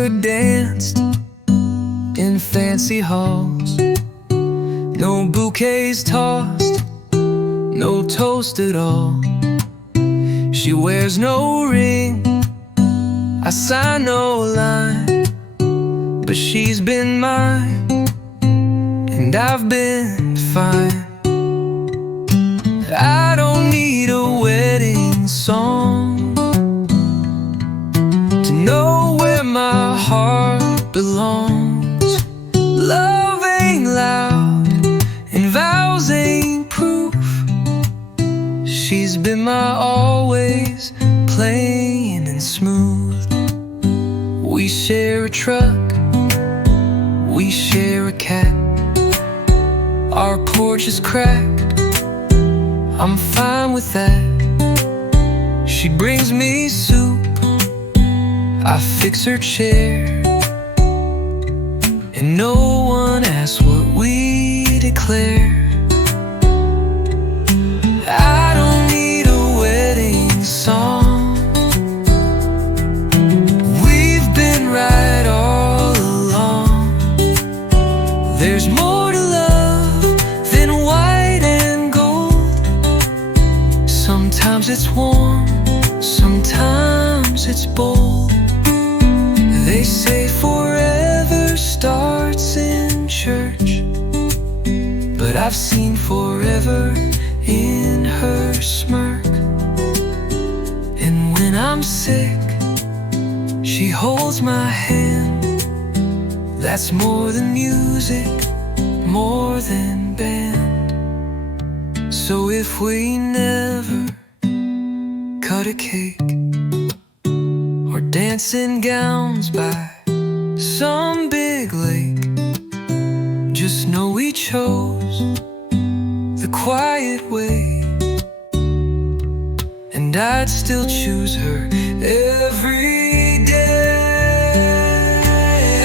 never danced in fancy halls. No bouquets tossed, no toast at all. She wears no ring, I sign no line, but she's been mine, and I've been fine. I don't need a wedding song to know where my heart belongs. Love ain't loud and vows ain't proof. She's been my always, plain and smooth. We share a truck, we share a cat. Our porch is cracked, I'm fine with that. She brings me soup, I fix her chair, and no one asks what we declare. I don't need a wedding song, we've been right all along. There's more to love than white and gold. Sometimes it's warm, sometimes it's bold. They say forever starts in church, but I've seen forever in her smirk. And when I'm sick, she holds my hand. That's more than music, more than band. So if we never cut a cake or dance in gowns by some big lake, just know we chose the quiet way, and I'd still choose her every day.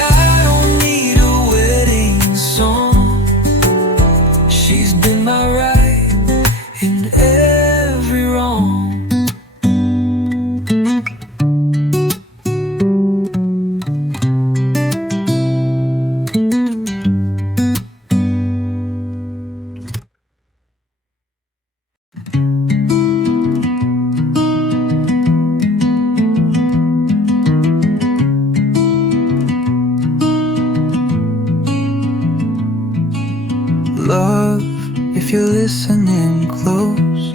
I don't need a wedding song, she's been my right in every wrong. Love, if you're listening close,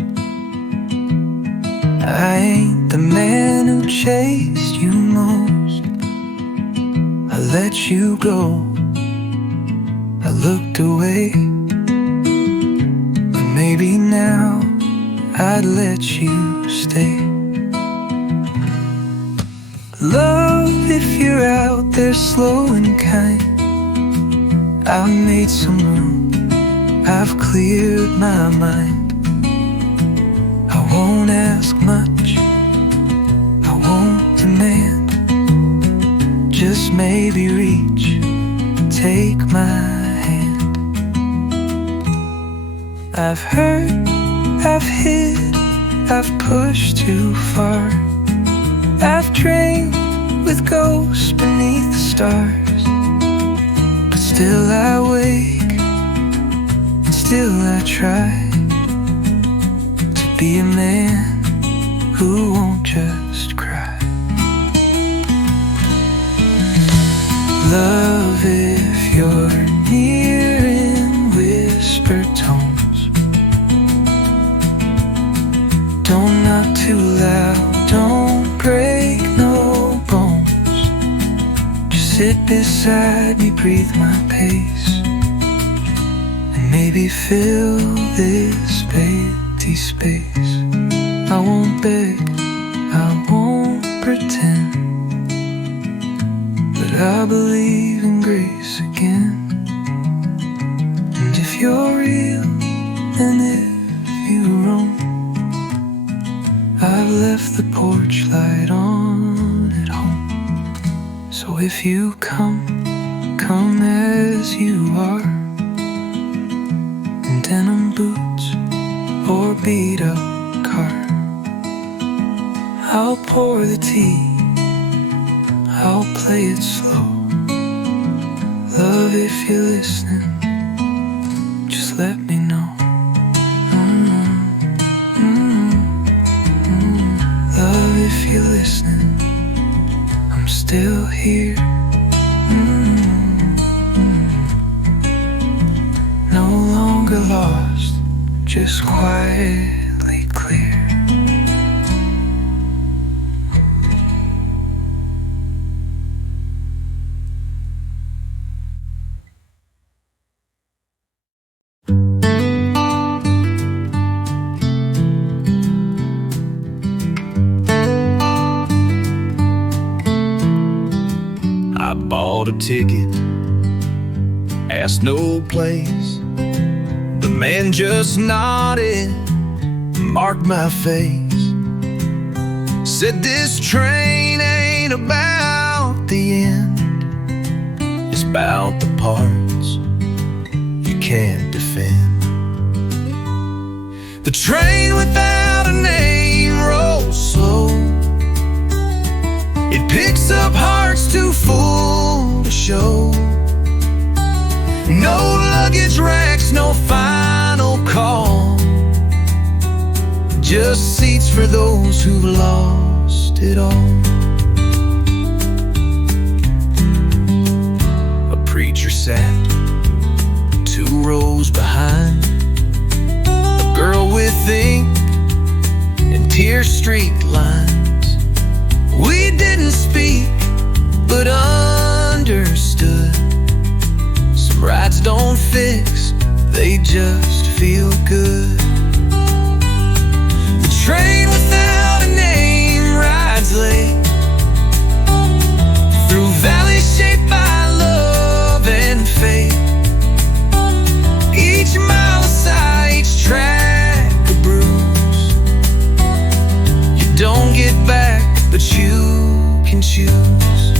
I ain't the man who chased you most. I let you go, I looked away, but maybe now I'd let you stay. Love, if you're out there slow and kind, I've made some room, I've cleared my mind. I won't ask much, I won't demand, just maybe reach, take my hand. I've hurt, I've hid, I've pushed too far, I've drained with ghosts beneath the stars, but still I wake, still I try to be a man who won't just cry. Love, if you're near in whisper tones, don't knock too loud, don't break no bones. Just sit beside me, breathe my pace, maybe fill this empty space. I won't beg, I won't pretend, but I believe in grace again. And if you're real, and if you roam, I've left the porch light on at home. So if you come as you are, denim boots or beat up car, I'll pour the tea, I'll play it slow. Love, if you're listening, just let me know. Love, if you're listening, I'm still here. No longer lost, just quietly clear. I bought a ticket, asked no place. The man just nodded, marked my face, said this train ain't about the end, it's about the parts you can't defend. The train without a name rolls slow. It picks up hearts too full to show. No luggage racks, no final call, just seats for those who've lost it all. A preacher sat 2 rows behind, a girl with ink and tear streaked lines. We didn't speak, but understood. Some rides don't fix, they just feel good. The train without a name rides late through valleys shaped by love and fate. Each mile a sigh, each track a bruise. You don't get back, but you can choose.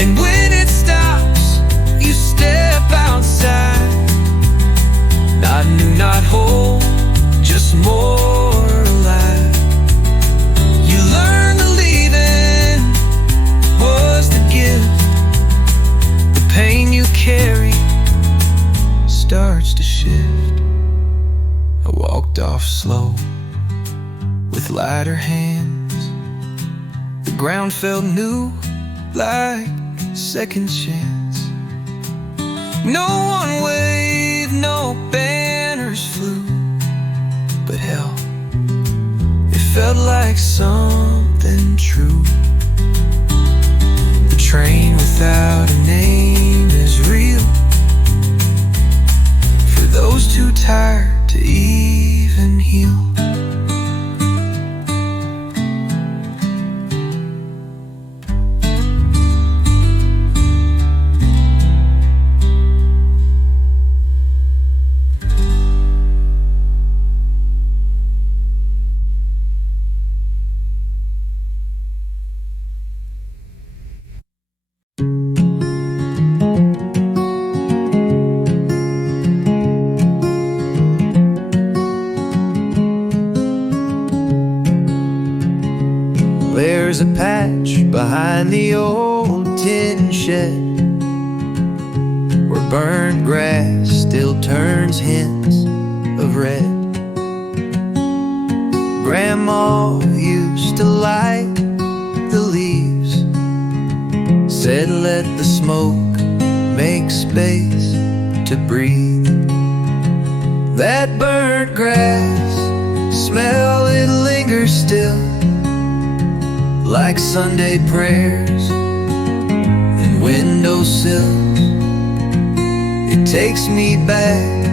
And when it stops, you step outside, not new, not whole, just more alive. You learn that leaving was the gift. The pain you carry starts to shift. I walked off slow with lighter hands. The ground felt new, like second chance. No one waved, no banners flew, but hell, it felt like something true. The train without a name is real, for those too tired to even heal. There's a patch behind the old tin shed where burnt grass still turns hints of red. Grandma used to like the leaves, said let the smoke make space to breathe. That burnt grass smell, it lingers still, like Sunday prayers and windowsills. It takes me back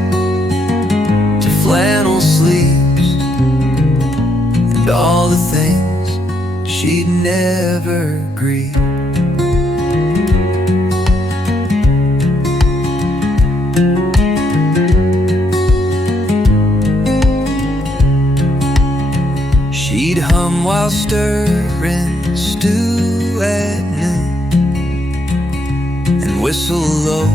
to flannel sleeves and all the things she'd never grieved. She'd hum while stirring stew at noon and whistle low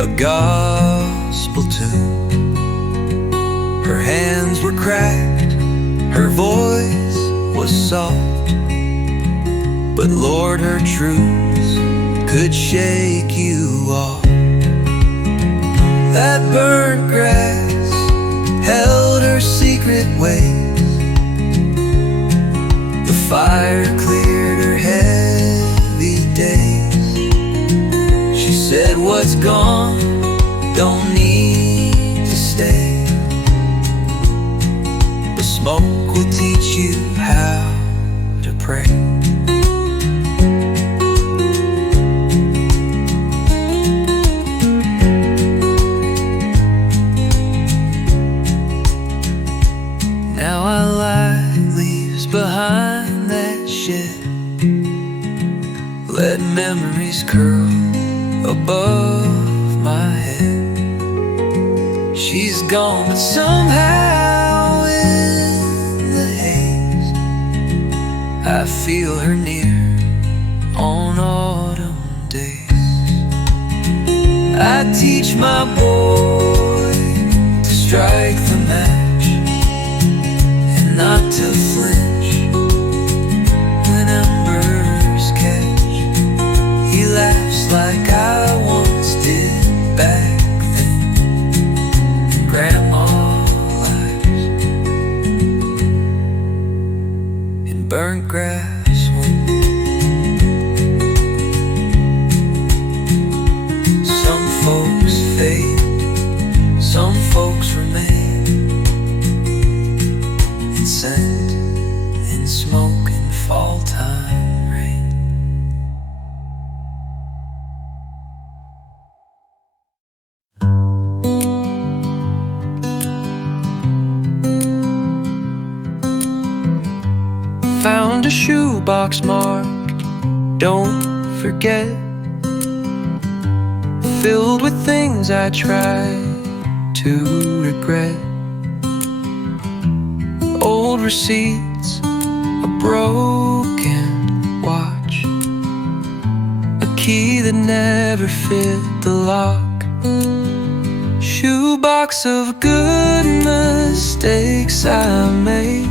a gospel tune. Her hands were cracked, her voice was soft, but Lord, her truths could shake you off. That burnt grass held her secret ways. The fire cleared her heavy days. She said, what's gone don't need to stay. The smoke will teach you how to pray. Now I lie leaves behind that shed. Let memories curl above my head. She's gone, but somehow in the haze I feel her near on autumn days. I teach my boy to strike the match and not to flinch when embers catch. He laughs like I once did back then. Grandma lies in burnt grass wind. Some folks fade, some folks remain, and scent in smoke and fall time rain. Found a shoebox marked, don't forget, filled with things I tried to regret. Old receipts, a broken watch, a key that never fit the lock. Shoebox of good mistakes I made.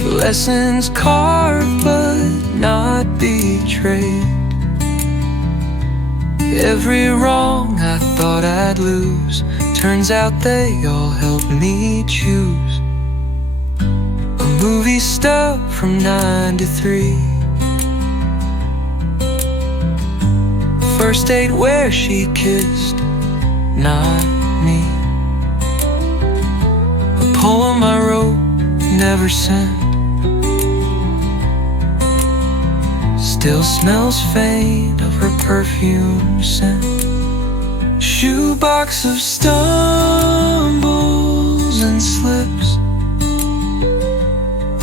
Lessons carved but not betrayed. Every wrong I thought I'd lose, turns out they all helped me choose. A movie stub from 93. First date where she kissed, not me. A poem I wrote, never sent, still smells faint of her perfume scent. Shoebox of stumbles and slips,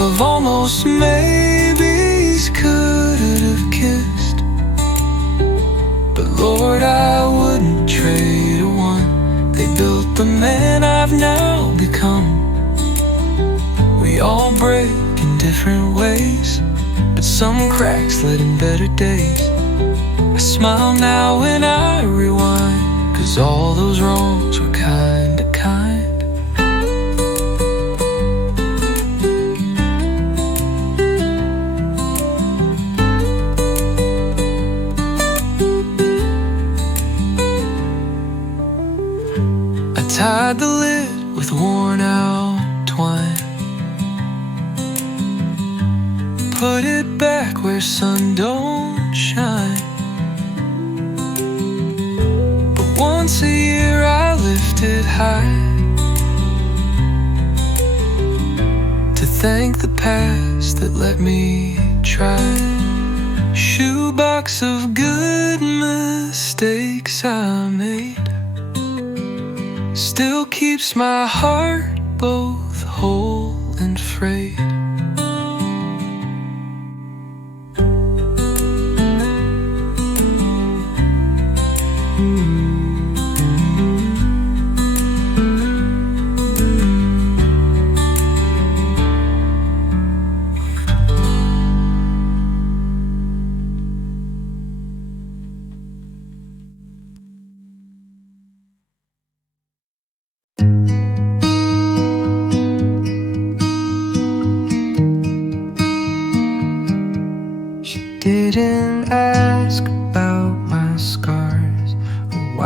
of almost maybes could have kissed. But Lord, I wouldn't trade a one. They built the man I've now become. We all break in different ways, but some cracks let in better days. I smile now when I rewind, 'cause all those wrongs were kinda kind. I tied the lid with worn out twine, put it back where sun don't shine. But once a year I lift it high to thank the past that let me try. Shoebox of good mistakes I made, still keeps my heart both whole and frayed.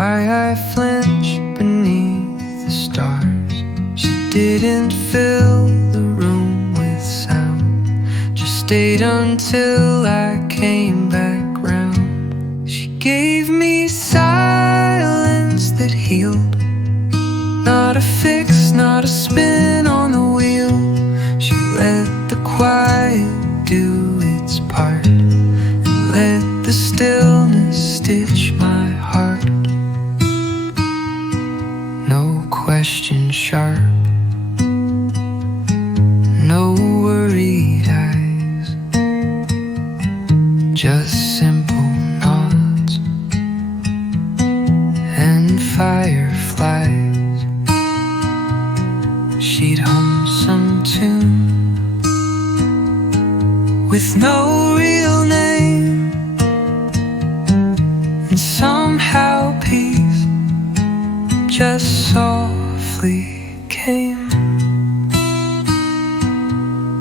why I flinch beneath the stars. She didn't fill the room with sound, just stayed until I came back round. She gave me silence that healed, not a fix, not a spin on the wheel. She let the quiet do its part, and let the stillness stitch my heart. No question sharp, no worried eyes, just simple nods and fireflies. She'd hum some tune with no real name, and somehow peace just softly came.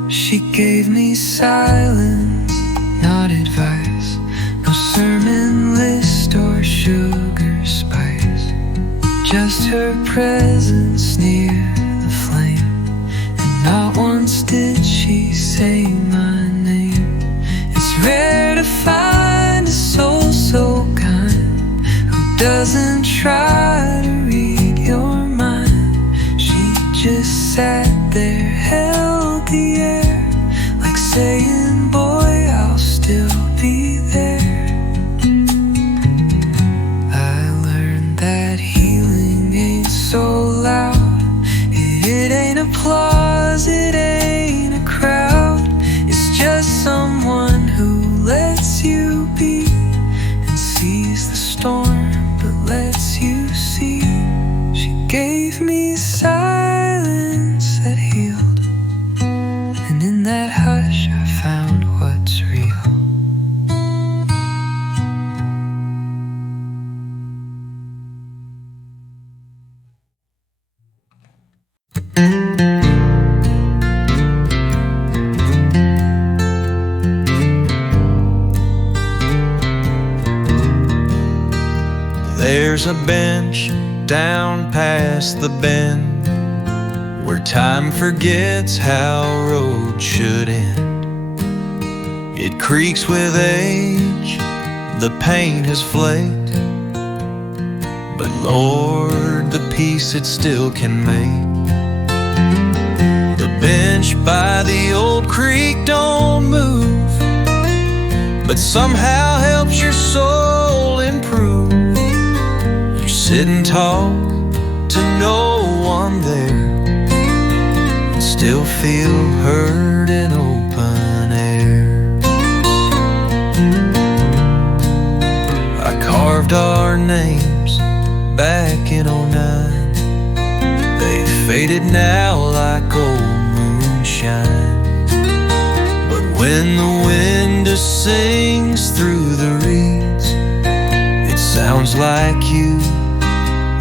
She gave me silence, not advice, no sermon list or sugar spice, just her presence near the flame. And not once did she say my name. It's rare to find a soul so kind, who doesn't try to read your mind. She just sat there, held the air, like saying, boy, I'll still be there. I learned that healing ain't so loud. It ain't applause, it ain't a crowd. It's just someone who lets you be and sees the storm but lets you see. She gave me silence that healed, and in that hush I found what's real. There's a bench down past the bend where time forgets how roads should end. It creaks with age, the paint has flaked, but Lord, the peace it still can make. The bench by the old creek don't move, but somehow helps your soul improve. You sit and talk to no one there, and still feel heard in open air. I carved our names back in '09. They faded now like old moonshine, but when the wind just sings through the reeds, it sounds like you,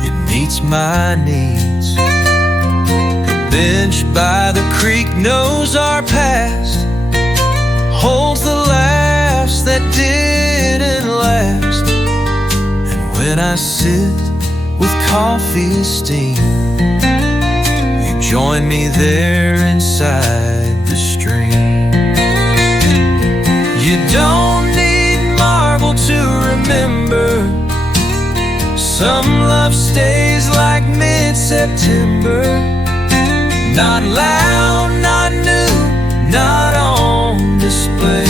it meets my needs. The bench by the creek knows our past, holds the laughs that didn't last. And when I sit with coffee steam, you join me there inside the stream. You don't need marble to remember, some love stays like mid-September. Not loud, not new, not on display,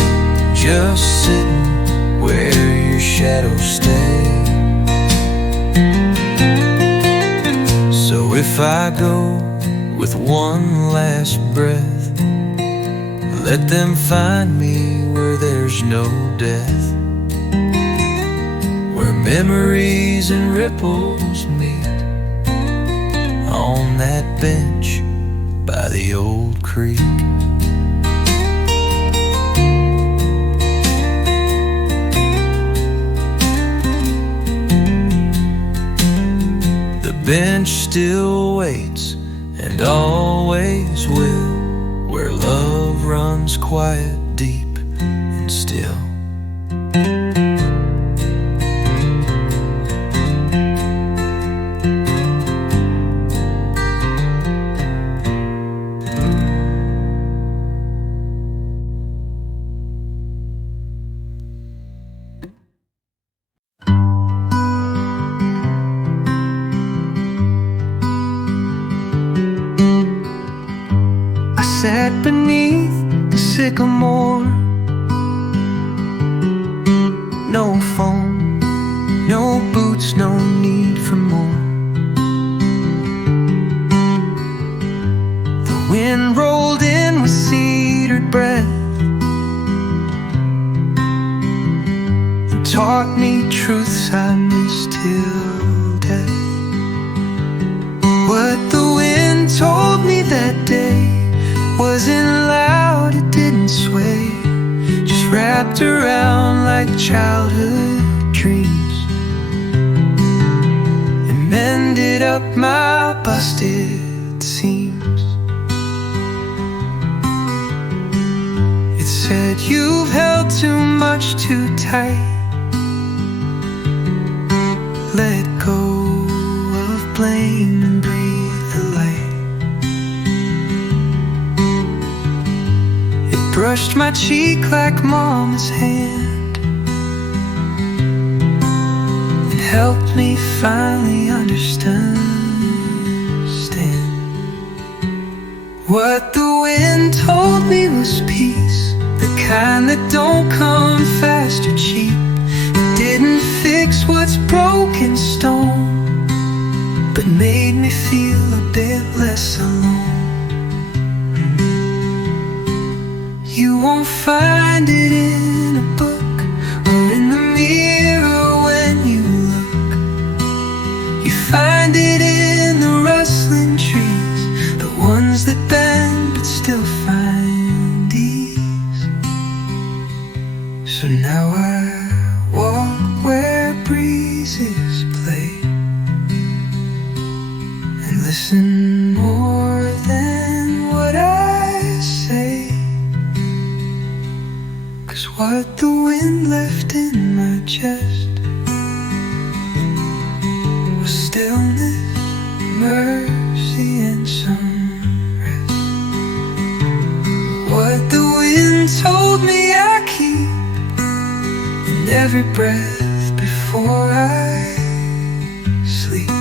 just sitting where your shadows stay. So if I go with one last breath, let them find me where there's no death, where memories and ripples meet, on that bench by the old creek. The bench still waits and always will, where love runs quiet, deep and still. sycamore. No phone, no boots, no need for more. The wind rolled in with cedared breath and taught me truths I missed till death. What the wind told me that day wasn't loud, it didn't sway, just wrapped around like childhood dreams and mended up my busted seams. It said, you've held too much too tight, let go of blame and breathe the light. It brushed my cheek like mama's hand and helped me finally understand what the wind told me was peace, the kind that don't come fast or cheap. It didn't fix what's broken stone, but made me feel a bit less alone. You won't find it in a book or in the mirror when you look. You find it in the rustling trees, the ones that bend but still find ease. So now I walk where breezes play and listen more than what I say. 'Cause what the wind left in my chest was stillness, mercy, and some rest. What the wind told me I keep in every breath before I sleep.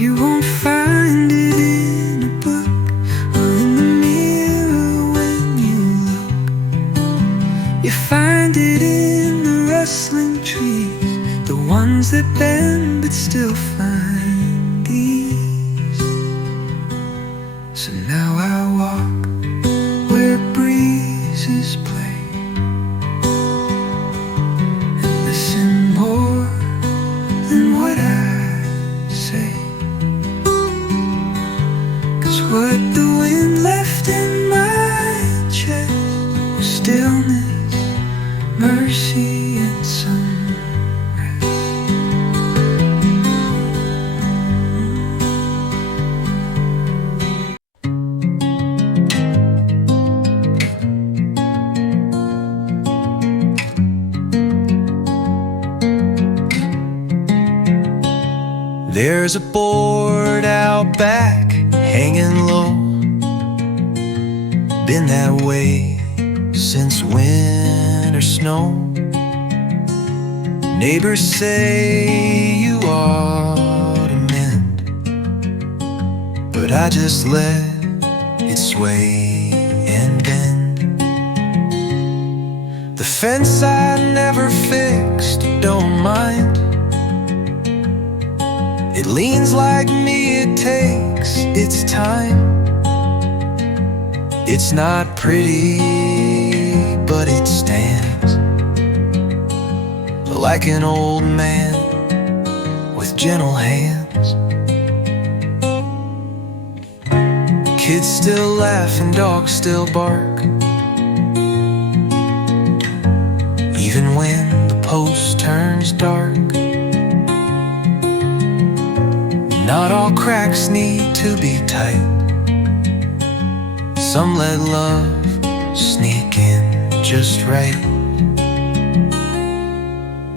You won't find it in a book or in the mirror when you look. You find it in the rustling trees, the ones that bend but still find ease. So now I walk where breezes play and listen more than what I say. What the wind left in my chest was stillness, mercy, and some rest. There's a board out back, hanging low. Been that way since winter snow. Neighbors say you ought to mend, but I just let it sway and bend. The fence I never fixed, don't mind. It leans like me, it takes its time. It's not pretty, but it stands like an old man with gentle hands. Kids still laugh and dogs still bark, even when the post turns dark. Not all cracks need to be tight. Some let love sneak in just right.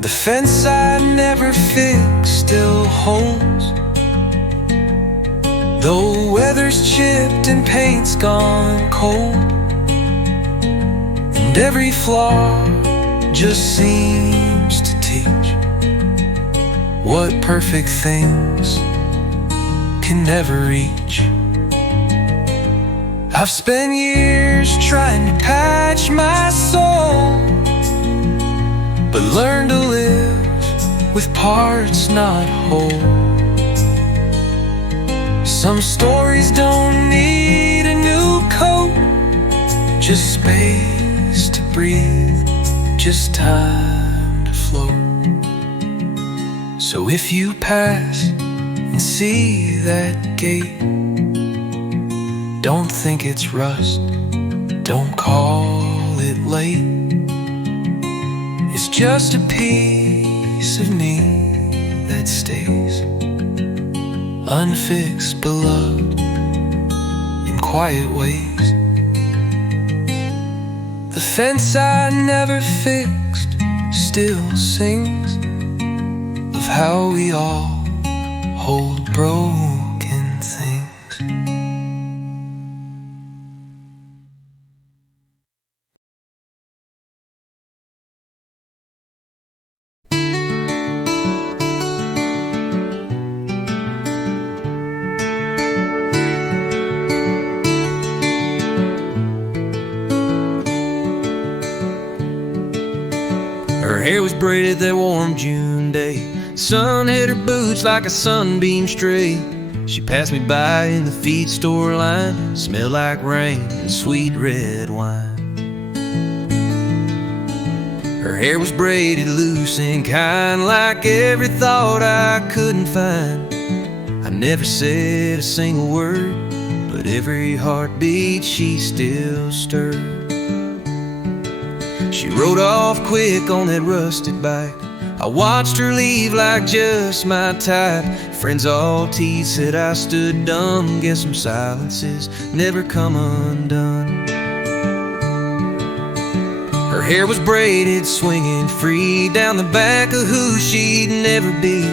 The fence I never fixed still holds, though weather's chipped and paint's gone cold. And every flaw just seems to teach what perfect things can never reach. I've spent years trying to patch my soul, but learned to live with parts not whole. Some stories don't need a new coat, just space to breathe, just time to float. So if you pass and see that gate, don't think it's rust, don't call it late. It's just a piece of me that stays unfixed, beloved, in quiet ways. The fence I never fixed still sings of how we all hold broken things. Her hair was braided that warm June day. Sun hit her boots like a sunbeam stray. She passed me by in the feed store line, smelled like rain and sweet red wine. Her hair was braided loose and kind, like every thought I couldn't find. I never said a single word, but every heartbeat she still stirred. She rode off quick on that rusted bike. I watched her leave like just my type. Friends all teased, said I stood dumb. Guess some silences never come undone. Her hair was braided, swinging free down the back of who she'd never be.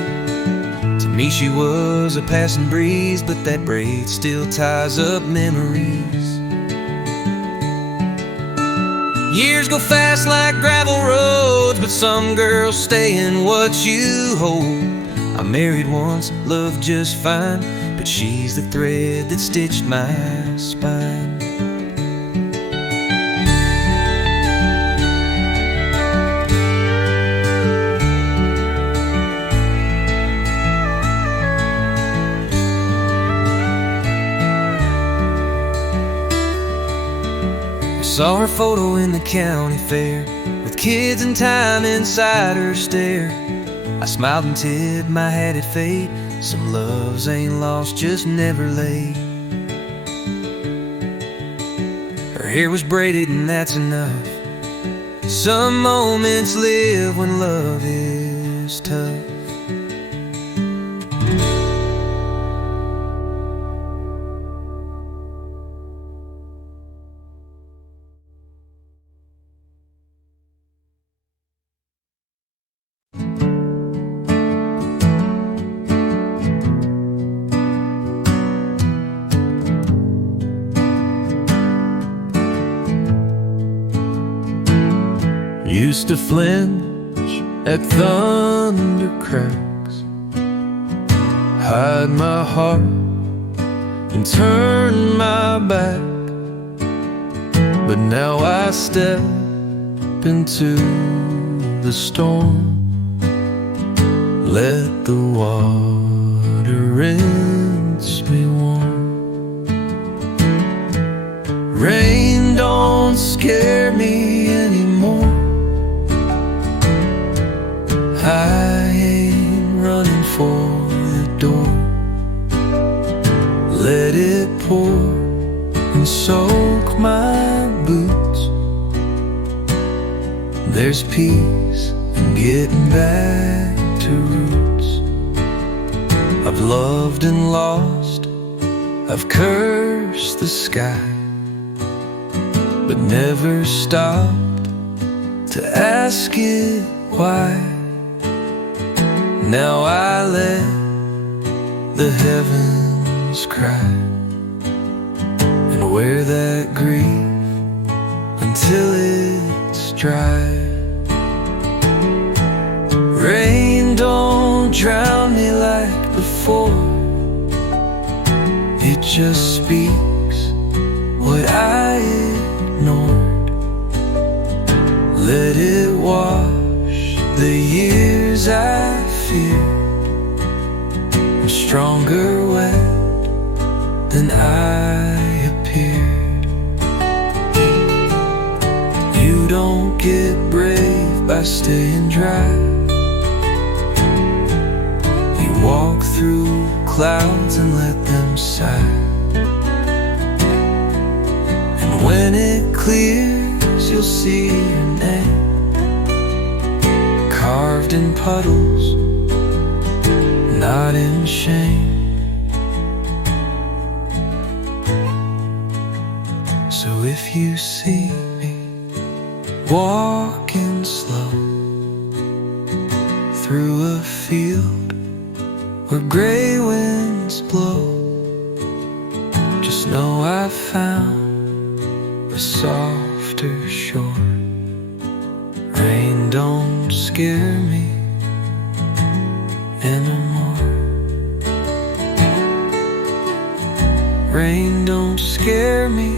To me she was a passing breeze, but that braid still ties up memories. Years go fast like gravel roads, but some girls stay in what you hold. I married once, loved just fine, but she's the thread that stitched my spine. Saw her photo in the county fair, with kids and time inside her stare. I smiled and tipped my hat at fate. Some loves ain't lost, just never late. Her hair was braided and that's enough. Some moments live when love is tough. Used to flinch at thunder cracks, hide my heart and turn my back. But now I step into the storm, let the water rinse me warm. Rain don't scare me anymore. I ain't running for the door. Let it pour and soak my boots. There's peace in getting back to roots. I've I've loved and lost, I've cursed the sky, but never stopped to ask it why. Now I let the heavens cry and wear that grief until it's dry. Rain don't drown me like before, it just speaks what I ignored. Let it wash the years I feared. I'm stronger wet than I appeared. You don't get brave by staying dry. You walk through clouds and let them sigh. And when it clears, you'll see your name carved in puddles, not in shame. So if you see me walking slow through a field where gray winds blow, just know I've found a softer shore. Rain don't scare me anymore. Rain don't scare me,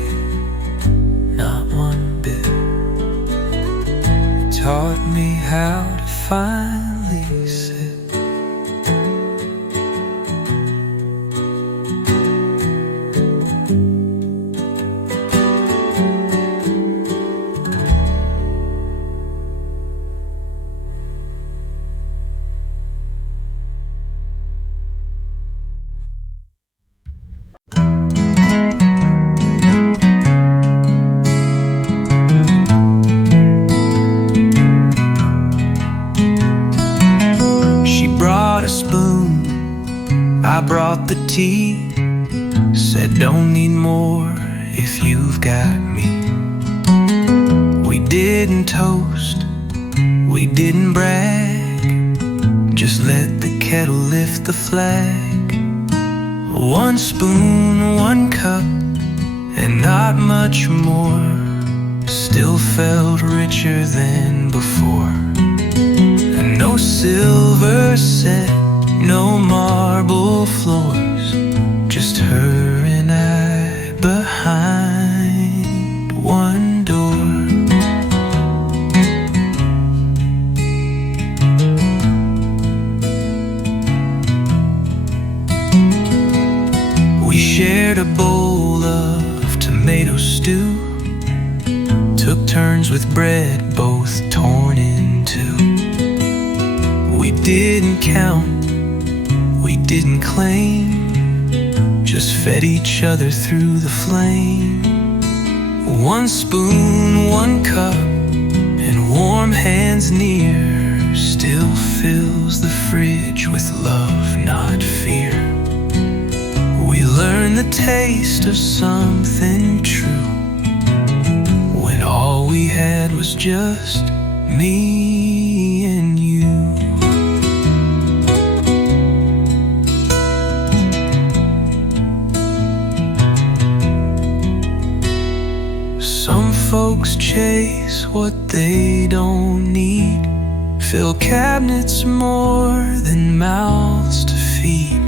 not one bit. It taught me how to finally sit. I brought the tea, said don't need more if you've got me. We didn't toast, we didn't brag, just let the kettle lift the flag. One spoon, one cup, and not much more, still felt richer than before. And no silver set, no marble floors, just her and I behind one door. We shared a bowl of tomato stew, took turns with bread both torn in two. We didn't count, we didn't claim, just fed each other through the flame. One spoon, one cup, and warm hands near, still fills the fridge with love, not fear. We learned the taste of something true, when all we had was just me and you. Some folks chase what they don't need, fill cabinets more than mouths to feed.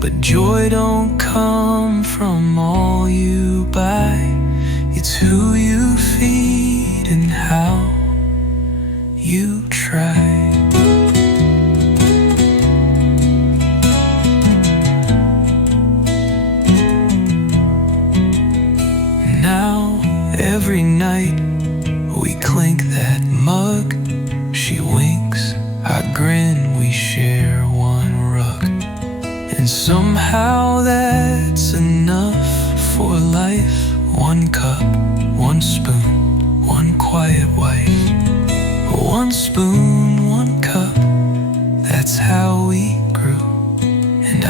But joy don't come from all you buy, it's who you feed and how you try. Now every night we clink that mug, she winks, I grin, we share one rug. And somehow that's enough for life. One cup, one spoon, one quiet wife. One spoon, one cup, that's how we grew. And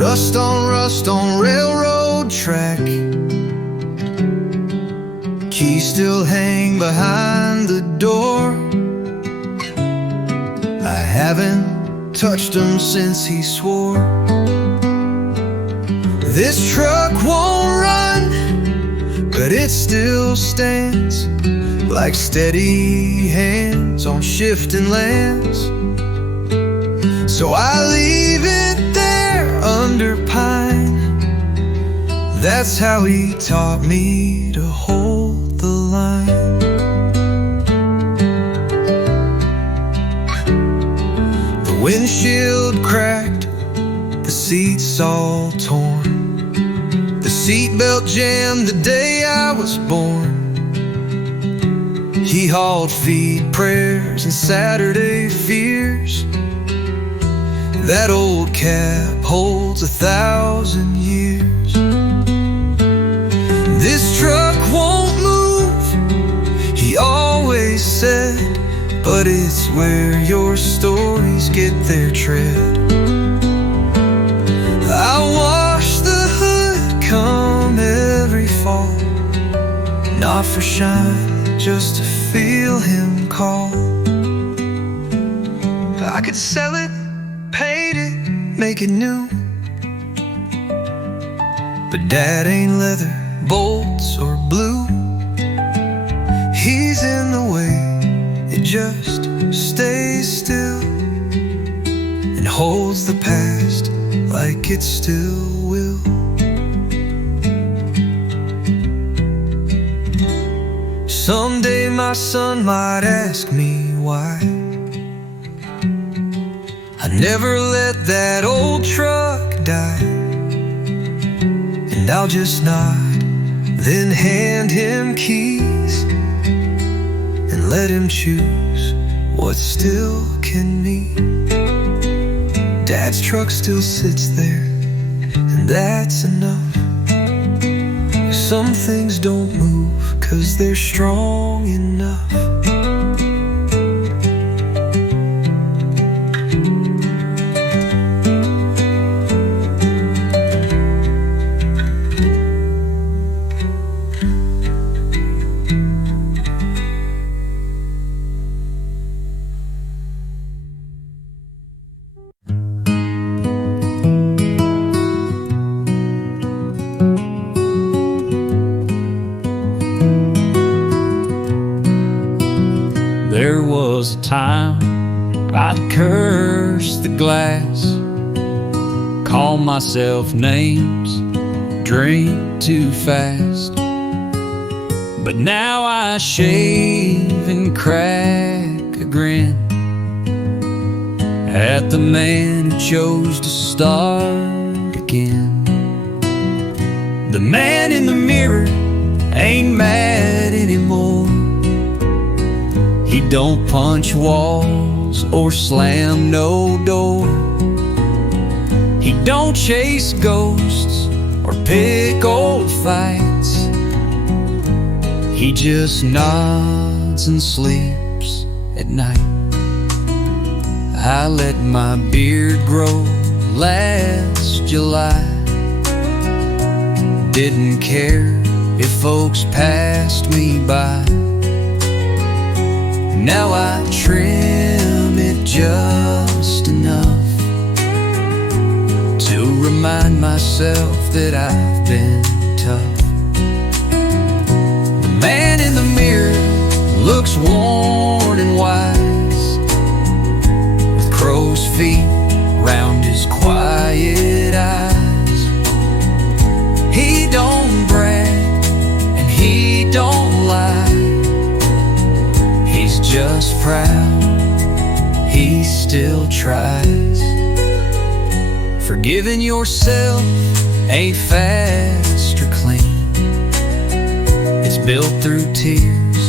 rust on railroad track. Keys still hang behind the door. I haven't touched him since he swore. This truck won't run, but it still stands like steady hands on shifting lands. So I leave it there under pine. That's how he taught me to hold the line. The windshield cracked, the seats all torn, the seatbelt jammed the day I was born. He hauled feed prayers and Saturday fears. That old cab holds 1,000 years. This truck won't move, he always said, but it's where your stories get their tread. I wash the hood come every fall, not for shine, just to feel him call. I could sell it, paint it, make it new, but Dad ain't leather, bolts or blue. He's in the way, it just stays still and holds the past like it still will. Someday my son might ask me why I never let that old truck die, and I'll just nod, then hand him keys and let him choose what still can be. Dad's truck still sits there, and that's enough. Some things don't move 'cause they're strong enough. There was a time I'd curse the glass, call myself names, drink too fast. But now I shave and crack a grin at the man who chose to start again. The man in the mirror ain't mad anymore. He don't punch walls or slam no door. He don't chase ghosts or pick old fights. He just nods and sleeps at night. I let my beard grow last July. Didn't care if folks passed me by. Now I trim it just enough to remind myself that I've been tough. The man in the mirror looks worn and wise, with crow's feet round his quiet eyes. He don't brag and he don't lie. He's just proud, he still tries. Forgiving yourself ain't fast or clean. It's built through tears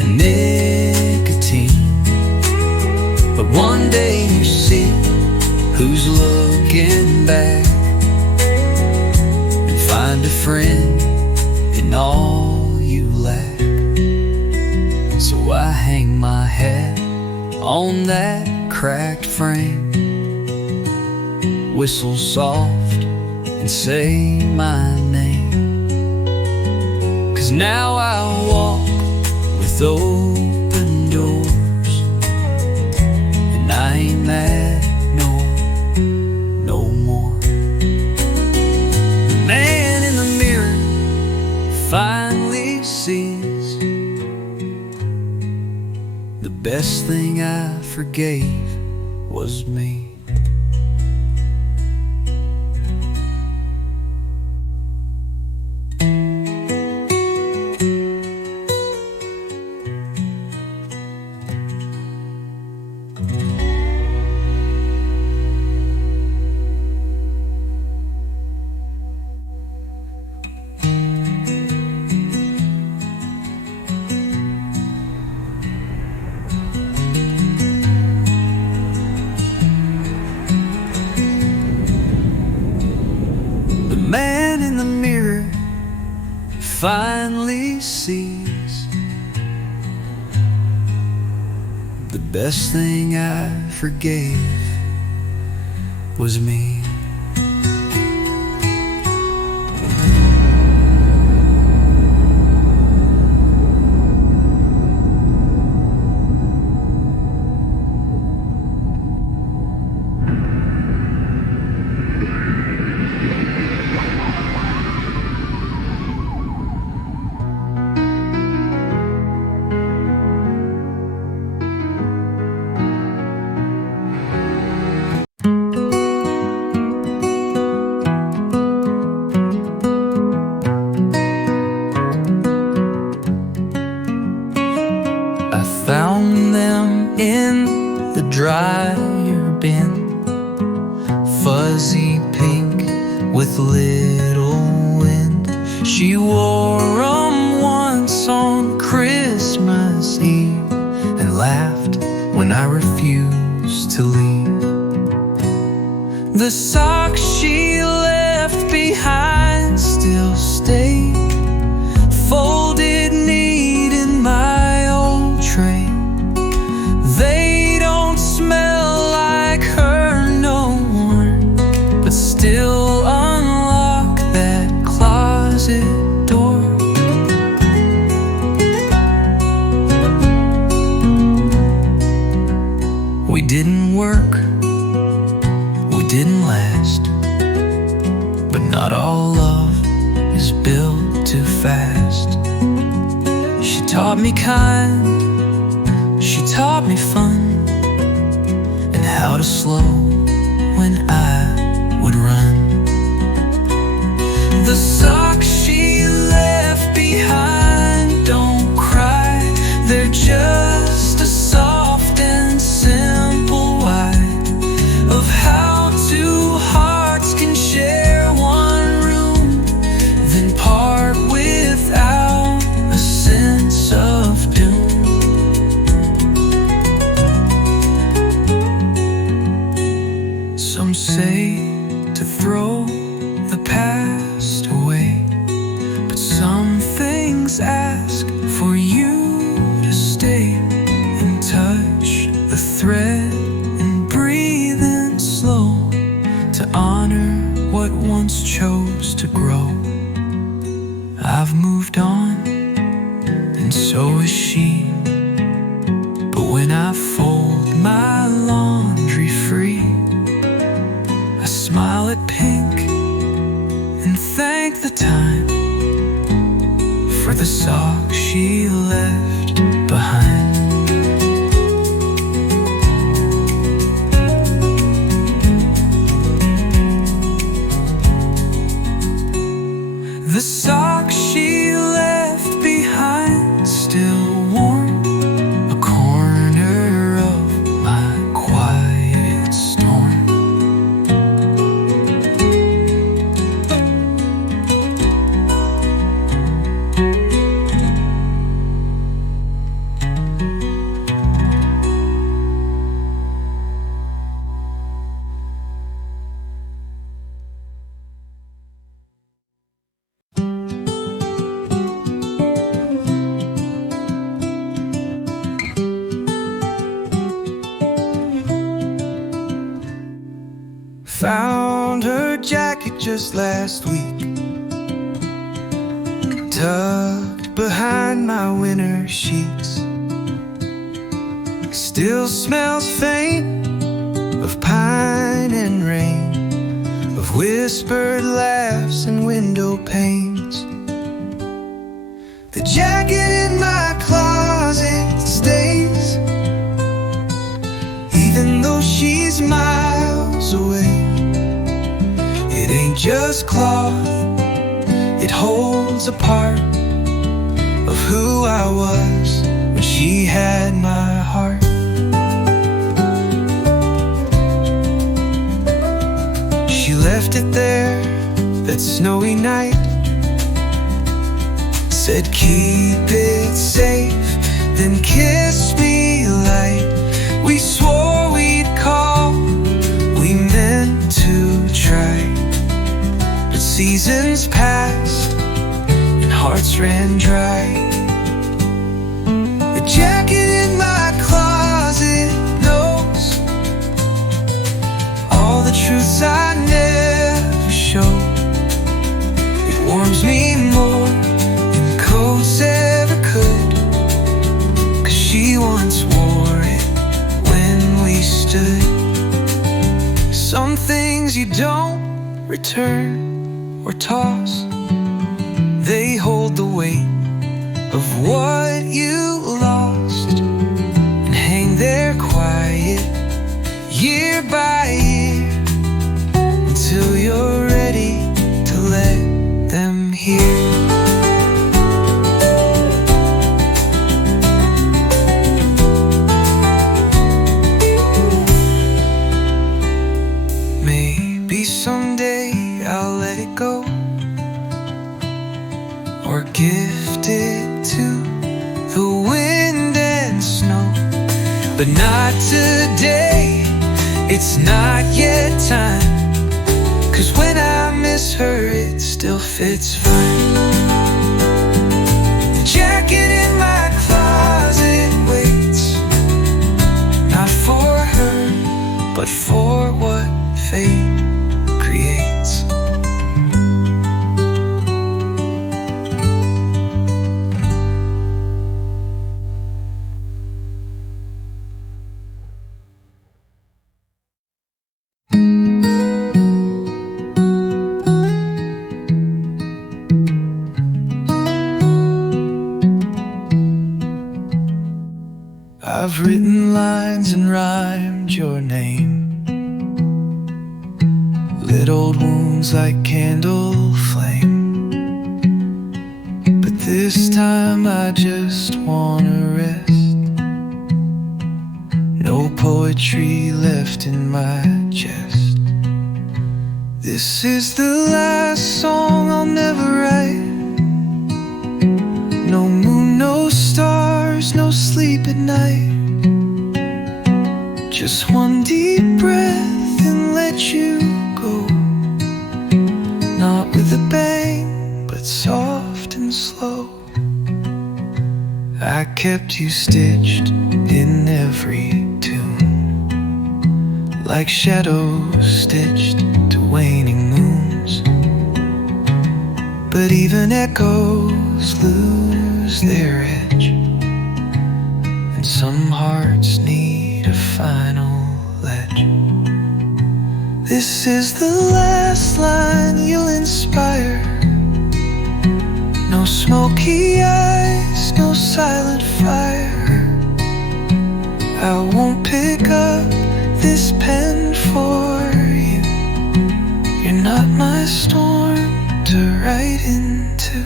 and nicotine. But one day you see who's looking back and find a friend in all you lack. So I hang my hat on that cracked frame, whistle soft and say my name. 'Cause now I walk with open doors, and I ain't mad no more. The man in the mirror finally sees the best thing I forgave was me. The man in the mirror finally sees the best thing I forgave was me. Found them in the dryer bin, fuzzy pink with little wind. She wore them once on Christmas Eve and laughed when I refused to leave. The socks she left behind still stay folded neat in my old tray. They don't smell like her no more, but still unlock that closet door. We didn't work, we didn't last, but not all love is built too fast. She taught me kind, she taught me fun, and how to slow when I would run. The socks she left behind don't cry, they're just a soft and simple why of how two hearts can share one room, then part without a sense of doom. Some say to throw the past away, but some things ask for you to stay and touch the thread and breathe in slow to honor what once chose to grow. I've moved on, and so is she, but when I fold my laundry free, I smile at pink and thank the time for the socks she left behind. The socks she left behind still warm a corner of my quiet storm. Found her jacket just last week, tucked behind my winter sheets. Still smells faint of pine and rain, of whispered laughs and window panes. The jacket in my closet stays, even though she's miles away. It ain't just cloth, it holds a part of who I was when she had my heart. She left it there that snowy night, said keep it safe, then kissed me light. We swore we'd call, we meant to try, but seasons passed and hearts ran dry. The jacket in my closet knows all the truths I never showed. It warms me more than coats ever could, 'cause she once wore it when we stood. Some things you don't return or toss, they hold the weight of what you lost and hang there quiet year by year until you're ready to let them hear. Maybe someday I'll let it go, or gift it to the wind and snow, but not today, it's not yet time, 'cause when I miss her it still fits fine. The jacket in my closet waits, not for her, but for what fate creates. I've written lines and rhymed your name, lit old wounds like candle flame, but this time I just wanna rest. No poetry left in my chest. This is the last song I'll never write. No moon, no stars, no sleep at night. Just one deep breath and let you go, not with a bang, but soft and slow. I kept you stitched in every tune, like shadows stitched to waning moons. But even echoes lose their edge, and some hearts need a final ledge. This is the last line you'll inspire. No smoky eyes, no silent fire. I won't pick up this pen for you. You're not my storm to write into.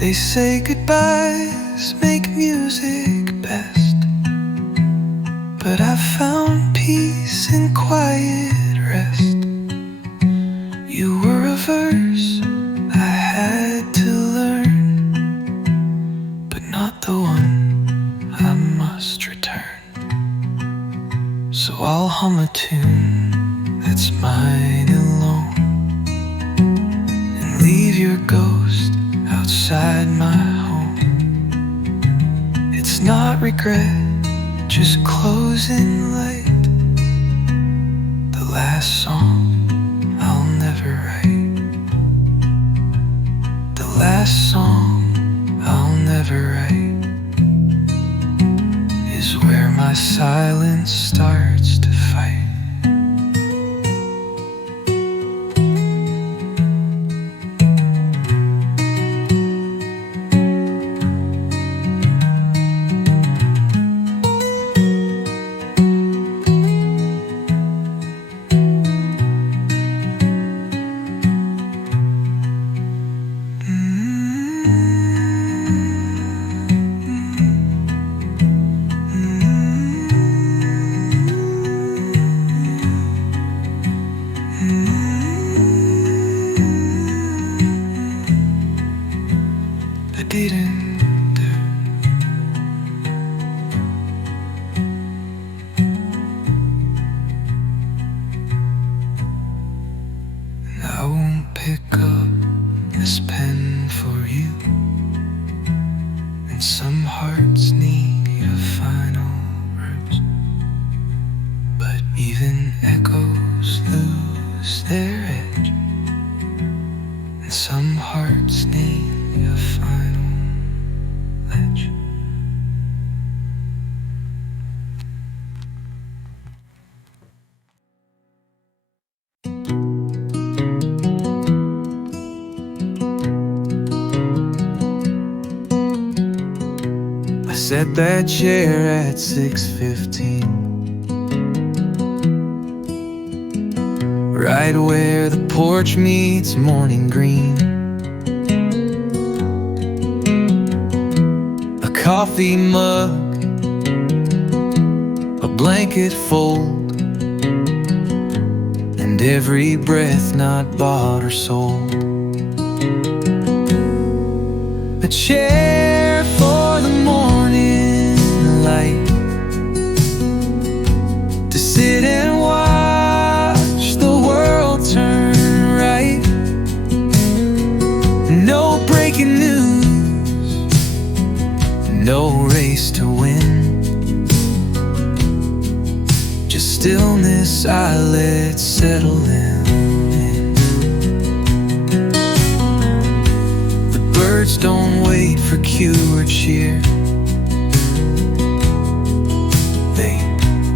They say goodbyes make music best, but I found peace in quiet rest. You were a verse I had to learn, but not the one I must return. So I'll hum a tune that's mine alone, and leave your ghost outside my home. It's not regret, just closing light. The last song I'll never write. The last song I'll never write is where my silence starts to fight. Didn't do. And I won't pick up this pen for you. And some hearts need your final words, but even echoes lose their edge. And some hearts need your final ledge. I set that chair at 6:15, right where the porch meets morning green. A coffee mug, a blanket fold, and every breath not bought or sold. A chair for the morning light, to sit and watch the world turn right. No breaking news, no race to win, just stillness I let settle in. The birds don't wait for cue or cheer, they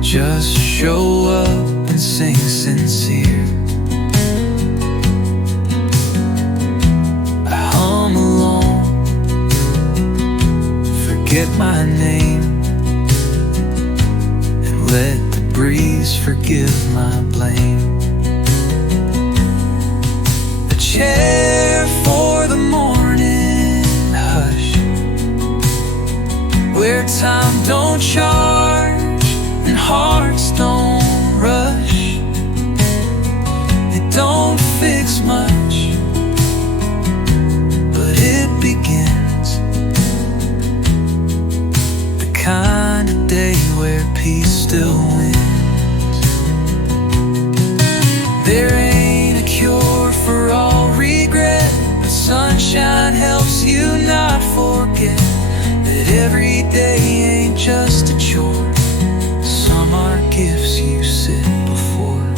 just show up and sing sincere. I hum along, forget my name, and let the breeze forgive my blame. A chair for the morning hush, where time don't charge and hearts don't rush. It don't fix much, but it begins. The kind of day where peace still wins. There ain't a cure for all regret, but sunshine helps you not forget that every day ain't just a chore. Some are gifts you sit before.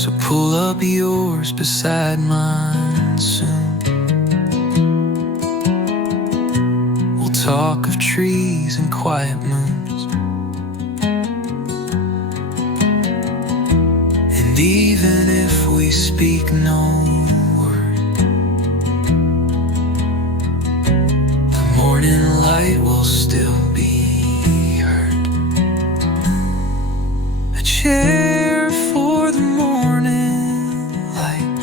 So pull up yours beside mine soon. We'll talk of trees and quiet moons, and even if we speak no word, the morning light will still be heard. A chair for the morning light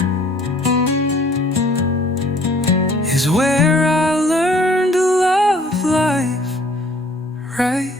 is where I learned to love life right.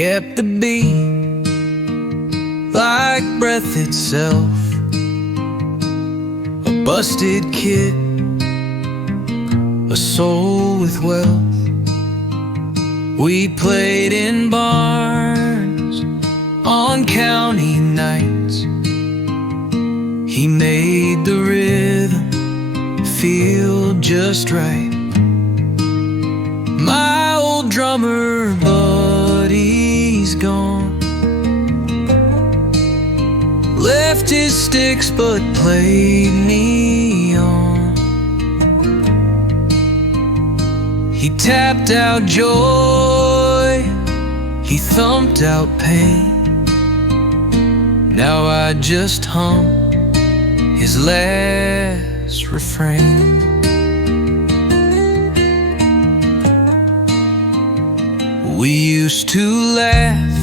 kept the beat like breath itself. A busted kid, a soul with wealth. We played in barns on county nights. He made the rhythm feel just right. My old drummer buddy's gone, left his sticks but played me on. He tapped out joy, he thumped out pain. Now I just hum his last refrain. We used to laugh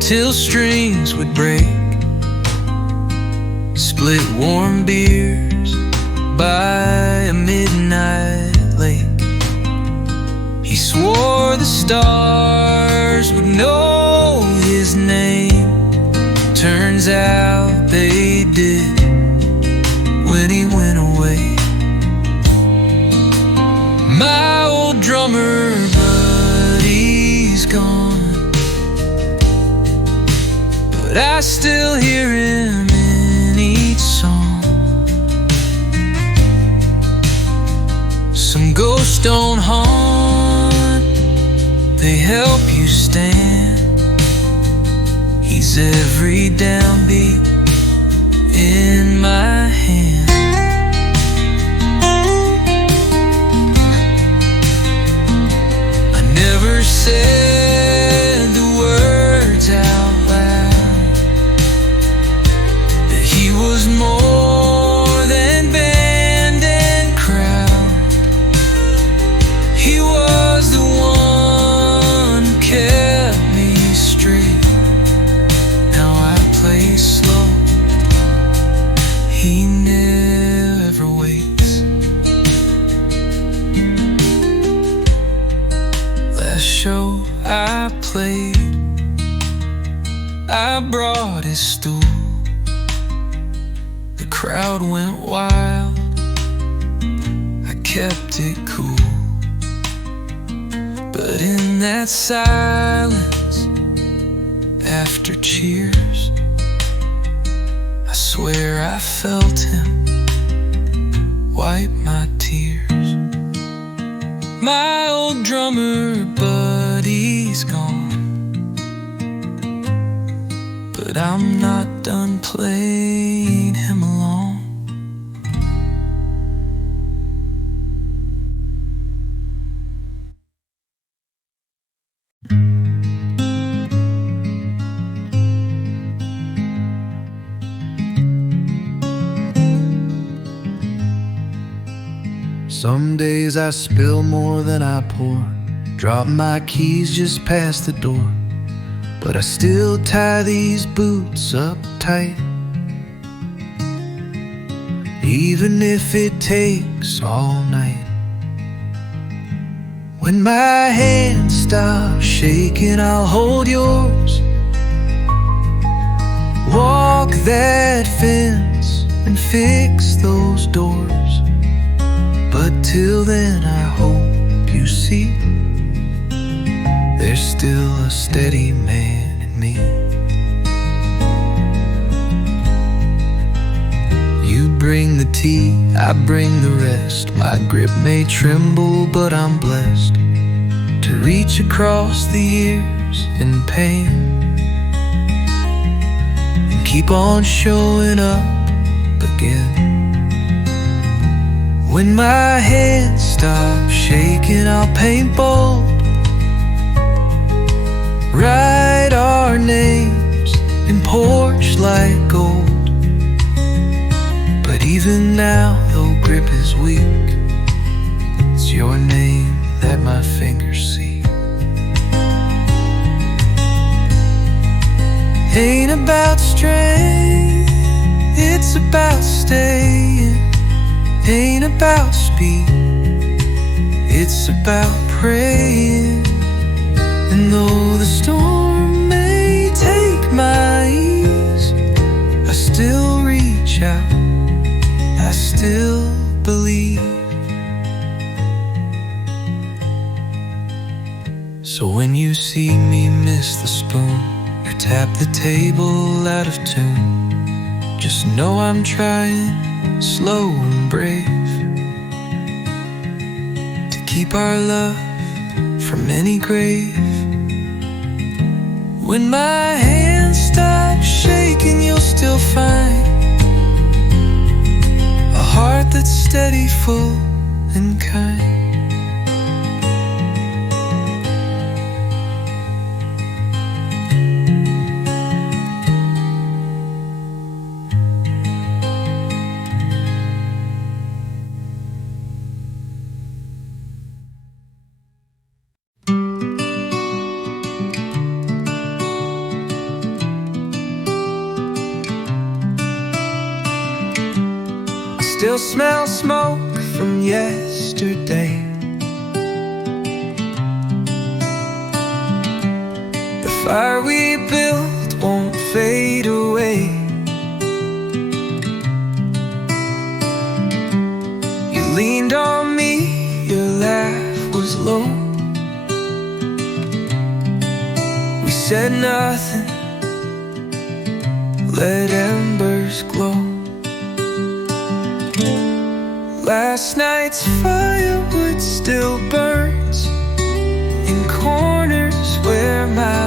till strings would break, split warm beers by a midnight lake. He swore the stars would know his name. Turns out they did when he went away. My old drummer buddy's gone, but I still hear him in each song. Some ghosts don't haunt, they help you stand. He's every downbeat in my hand. I never said the words out loud that he was more than band and crowd. He was the one who kept me straight. Now I play slow, he never waits. Last show I played, I brought his stool. The crowd went wild, I kept it cool. But in that silence, after cheers, I swear I felt him wipe my tears. My old drummer buddy's gone, but I'm not done playing him along. Some days I spill more than I pour, drop my keys just past the door, but I still tie these boots up tight. Even if it takes all night. When my hands stop shaking, I'll hold yours. Walk that fence and fix those doors. But till then I hope you see there's still a steady man in me. You bring the tea, I bring the rest. My grip may tremble, but I'm blessed to reach across the years in pain and keep on showing up again. When my hands stop shaking, I'll paint bold, write our names in porch like gold. But even now, though grip is weak, it's your name that my fingers see. Ain't about strength, it's about staying. Ain't about speed, it's about praying. And though the So when you see me miss the spoon or tap the table out of tune, just know I'm trying, slow and brave, to keep our love from any grave. When my hands stop shaking, you'll still find a heart that's steady, full and kind. Still smell smoke from yesterday. The fire we built won't fade away. You leaned on me, your laugh was low. We said nothing, let embers glow. Last night's firewood still burns in corners where my